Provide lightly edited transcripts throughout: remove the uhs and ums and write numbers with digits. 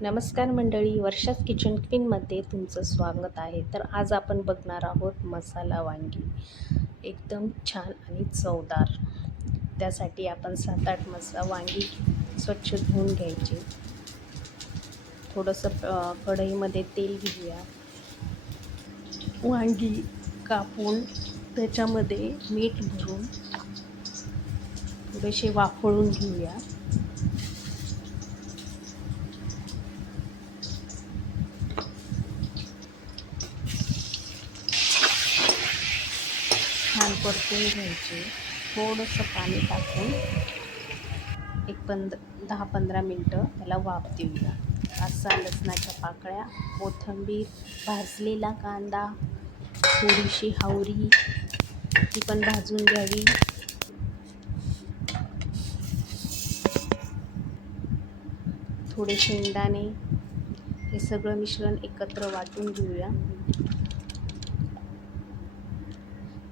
नमस्कार मंडळी, वर्षाच किचन क्वीनमध्ये तुमचं स्वागत आहे. तर आज आपण बघणार आहोत मसाला वांगी, एकदम छान आणि चवदार. त्यासाठी आपण 7-8 वांगी स्वच्छ धुवून घ्यायचे. थोडंसं कढईमध्ये तेल घेऊया. वांगी कापून त्याच्यामध्ये मीठ भरून थोडेसे वाफळून घेऊया. छान परतून घ्यायचे. थोडंसं पाणी टाकून एक 10-15 मिनटं त्याला वाफ देऊया. 5-6 लसणाच्या पाकळ्या, कोथिंबीर, भाजलेला कांदा, थोडीशी हावरी ती पण भाजून घ्यावी. थोडे शेंगदाणे, हे सगळं मिश्रण एकत्र वाटून घेऊया.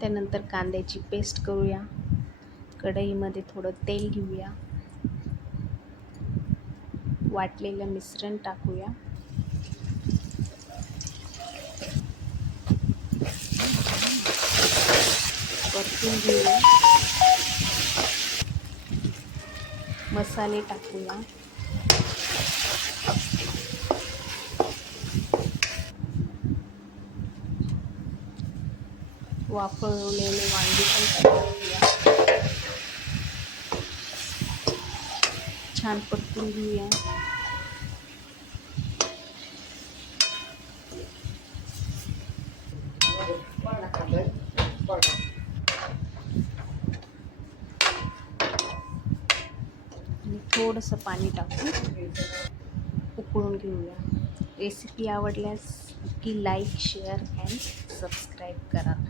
त्यानंतर कांद्याची पेस्ट करूया. कढईमध्ये थोडं तेल घेऊया. वाटलेलं मिश्रण टाकूया. परतून घेऊया. मसाले टाकूया. वाफवलेले वांगी पण टाकूया. छान परतून घेऊया. आणि थोडंसं पाणी टाकून उकळून घेऊया. रेसिपी आवडल्यास की लाईक, शेअर अँड सबस्क्राईब करा.